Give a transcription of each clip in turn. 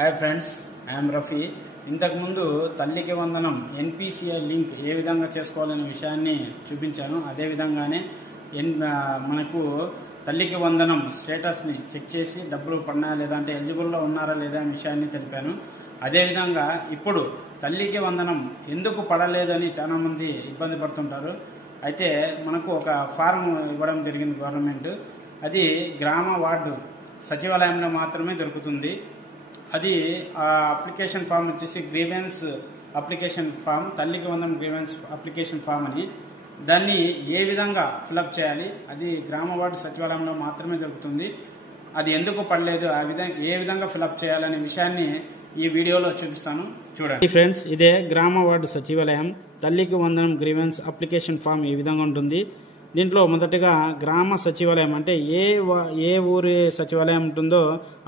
Hi friends, I'm Rafi. ఇంతకుముందు తల్లికి వందనం ఎన్పిసిఐ లింక్ ఏ విధంగా చేసుకోవాలనే విషయాన్ని చూపించాను. అదేవిధంగానే మనకు తల్లికి వందనం స్టేటస్ని చెక్ చేసి డబ్బులు పడినా లేదా అంటే ఎలిజిబుల్లో ఉన్నారా లేదా అనే విషయాన్ని తెలిపాను. అదేవిధంగా ఇప్పుడు తల్లికి వందనం ఎందుకు పడలేదని చాలామంది ఇబ్బంది పడుతుంటారు. అయితే మనకు ఒక ఫారం ఇవ్వడం జరిగింది గవర్నమెంట్. అది గ్రామ వార్డు సచివాలయంలో మాత్రమే దొరుకుతుంది. అది ఆ అప్లికేషన్ ఫామ్ వచ్చేసి గ్రీవెన్స్ అప్లికేషన్ ఫామ్, తల్లికి వందనం గ్రీవెన్స్ అప్లికేషన్ ఫామ్ అని. దాన్ని ఏ విధంగా ఫిలప్ చేయాలి, అది గ్రామ వార్డు సచివాలయంలో మాత్రమే దొరుకుతుంది. అది ఎందుకు పడలేదు, ఏ విధంగా ఫిలప్ చేయాలనే విషయాన్ని ఈ వీడియోలో చూపిస్తాను, చూడండి ఫ్రెండ్స్. ఇదే గ్రామ వార్డు సచివాలయం. తల్లికి వందనం గ్రీవెన్స్ అప్లికేషన్ ఫామ్ ఈ విధంగా ఉంటుంది. దీంట్లో మొదటగా గ్రామ సచివాలయం అంటే ఏ ఊరి సచివాలయం ఉంటుందో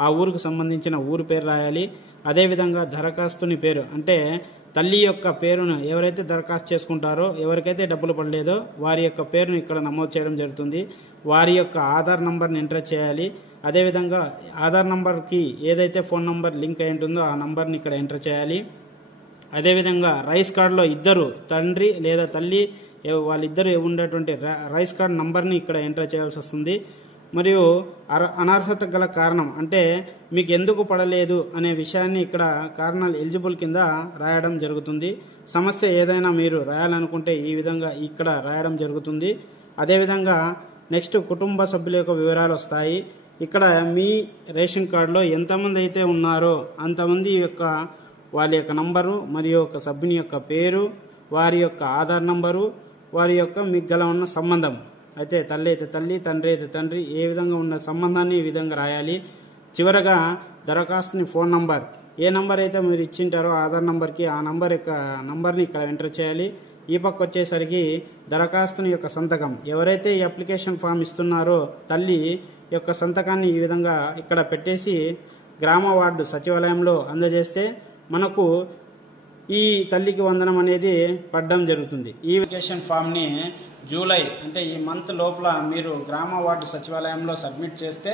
ఆ ఊరికి సంబంధించిన ఊరి పేరు రాయాలి. అదేవిధంగా దరఖాస్తుని పేరు అంటే తల్లి యొక్క పేరును ఎవరైతే దరఖాస్తు చేసుకుంటారో, ఎవరికైతే డబ్బులు పడలేదో వారి యొక్క పేరును ఇక్కడ నమోదు చేయడం జరుగుతుంది. వారి యొక్క ఆధార్ నంబర్ని ఎంటర్ చేయాలి. అదేవిధంగా ఆధార్ నంబర్కి ఏదైతే ఫోన్ నంబర్ లింక్ అయి ఉంటుందో ఆ నంబర్ని ఇక్కడ ఎంటర్ చేయాలి. అదేవిధంగా రైస్ కార్డులో ఇద్దరు తండ్రి లేదా తల్లి వాళ్ళిద్దరు ఉండేటువంటి రైస్ కార్డ్ నంబర్ని ఇక్కడ ఎంటర్ చేయాల్సి వస్తుంది. మరియు అనర్హత గల కారణం అంటే మీకు ఎందుకు పడలేదు అనే విషయాన్ని ఇక్కడ కారణాలు ఎలిజిబుల్ కింద రాయడం జరుగుతుంది. సమస్య ఏదైనా మీరు రాయాలనుకుంటే ఈ విధంగా ఇక్కడ రాయడం జరుగుతుంది. అదేవిధంగా నెక్స్ట్ కుటుంబ సభ్యుల యొక్క వివరాలు వస్తాయి. ఇక్కడ మీ రేషన్ కార్డులో ఎంతమంది అయితే ఉన్నారో అంతమంది యొక్క వాళ్ళ యొక్క నంబరు మరియు ఒక సభ్యుని యొక్క పేరు, వారి యొక్క ఆధార్ నంబరు, వారి యొక్క మీకు గల ఉన్న సంబంధం. అయితే తల్లి అయితే తల్లి, తండ్రి అయితే తండ్రి, ఏ విధంగా ఉన్న సంబంధాన్ని ఈ విధంగా రాయాలి. చివరగా దరఖాస్తుని ఫోన్ నంబర్, ఏ నంబర్ అయితే మీరు ఇచ్చింటారో ఆధార్ నంబర్కి ఆ నంబర్ యొక్క నంబర్ని ఇక్కడ ఎంటర్ చేయాలి. ఈ పక్క వచ్చేసరికి దరఖాస్తుని యొక్క సంతకం, ఎవరైతే ఈ అప్లికేషన్ ఫామ్ ఇస్తున్నారో తల్లి యొక్క సంతకాన్ని ఈ విధంగా ఇక్కడ పెట్టేసి గ్రామ వార్డు సచివాలయంలో అందజేస్తే మనకు ఈ తల్లికి వందనం అనేది పడడం జరుగుతుంది. ఈ అప్లికేషన్ ఫామ్ని జూలై అంటే ఈ మంత్ లోపల మీరు గ్రామ వార్డు సచివాలయంలో సబ్మిట్ చేస్తే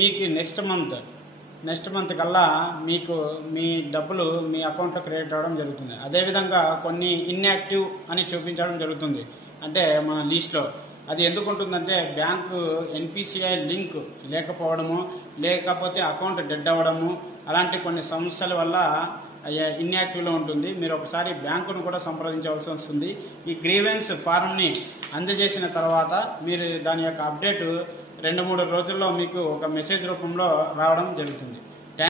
మీకు నెక్స్ట్ మంత్ కల్లా మీకు మీ డబ్బులు మీ అకౌంట్లో క్రెడిట్ అవ్వడం జరుగుతుంది. అదేవిధంగా కొన్ని ఇన్యాక్టివ్ అని చూపించడం జరుగుతుంది. అంటే మన లిస్ట్లో అది ఎందుకు ఉంటుందంటే బ్యాంకు ఎన్పిసిఐ లింక్ లేకపోవడము, లేకపోతే అకౌంట్ డెడ్ అవ్వడము, అలాంటి కొన్ని సమస్యల వల్ల ఇన్యాక్టివ్లో ఉంటుంది. మీరు ఒకసారి బ్యాంకును కూడా సంప్రదించవలసి వస్తుంది. ఈ గ్రీవెన్స్ ఫారంని అందజేసిన తర్వాత మీరు దాని యొక్క అప్డేట్ 2-3 రోజుల్లో మీకు ఒక మెసేజ్ రూపంలో రావడం జరుగుతుంది.